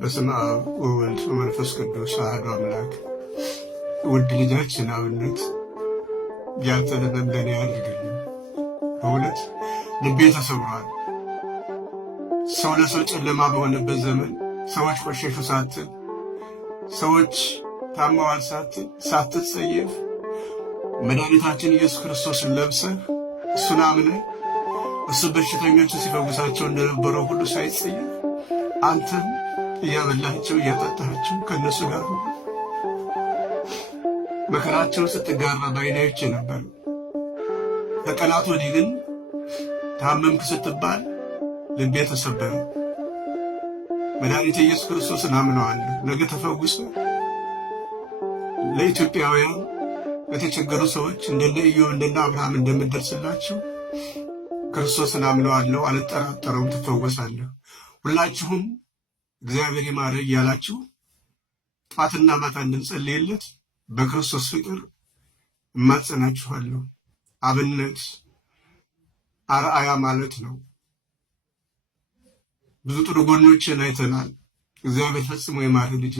በስመ አብ ወወልድ ወመንፈስ ቅዱስ አሐዱ አምላክ። ውድ ልጃችን አብነት ያንተንም ለኔ ያድርግልኝ። በእውነት ልቤ ተሰብሯል። ሰው ለሰው ጨለማ በሆነበት ዘመን ሰዎች ቆሸሹ ሳትል፣ ሰዎች ታመዋል ሳትል፣ ሳትጸየፍ መድኃኒታችን ኢየሱስ ክርስቶስን ለብሰህ እሱን አምነህ እሱ በሽተኞችን ሲፈውሳቸው እንደነበረው ሁሉ ሳይጸየፍ አንተም እያበላቸው እያጠጣቸው ከነሱ ጋር ነው። መከራቸው ስትጋራ ባይናዮች ነበር። ከቀናት ወዲህ ግን ታመምክ ስትባል ልቤ ተሰበረ። መድኃኒት ኢየሱስ ክርስቶስን አምነዋለሁ፣ ነገ ተፈውሰ ለኢትዮጵያውያን ለተቸገሩ ሰዎች እንደነ ኢዮብ እንደነ አብርሃም እንደምደርስላቸው ክርስቶስን አምነዋለሁ፣ አልጠራጠረውም፣ ትፈወሳለሁ። ሁላችሁም እግዚአብሔር ይማረህ እያላችሁ ጧትና ማታ እንድንጸልይለት በክርስቶስ ፍቅር እማጸናችኋለሁ። አብነት አርአያ ማለት ነው። ብዙ ጥሩ ጎኖችን አይተናል። እግዚአብሔር ፈጽሞ ይማረህ ልጅ